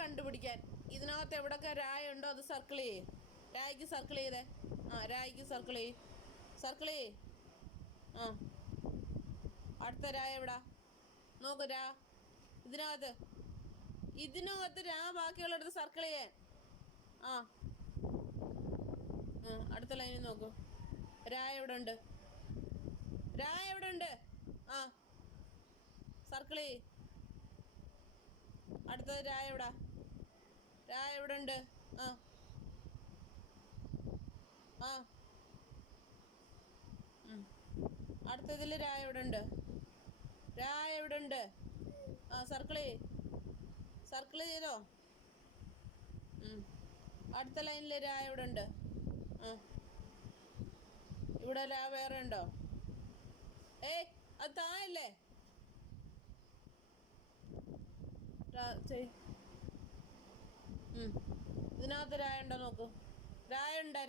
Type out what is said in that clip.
കണ്ടുപിടിക്കാൻ ഇതിനകത്ത് എവിടെയൊക്കെ രായ ഉണ്ടോ അത് സർക്കിൾ ചെയ്യേ. രായ്ക്ക് സർക്കിൾ ചെയ്തേ. രായ്ക്ക് സർക്കിൾ ചെയ്യ്. സർക്കിൾ ചെയ്യ്. അടുത്ത രായ എവിടാ നോക്ക്. ഇതിനകത്ത് രാ ബാക്കിയുള്ളടത്ത് സർക്കിൾ ചെയ്യാൻ. അടുത്ത ലൈനിൽ നോക്കൂ. രായ എവിടെ ഉണ്ട്? സർക്കിൾ ചെയ്യ്. അടുത്തത് രായ എവിടെ ഉണ്ട്? അടുത്തതിൽ രായ എവിടെ ഉണ്ട്? സർക്കിൾ ചെയ്തോ. അടുത്ത ലൈനിൽ രായ എവിടെ ഉണ്ട്? ഇവിടെ രാ വേറെ ഉണ്ടോ? അത് താഴല്ലേ. ഇതിനകത്ത് രായ ഉണ്ടോ നോക്കൂ. രായ ഉണ്ട്.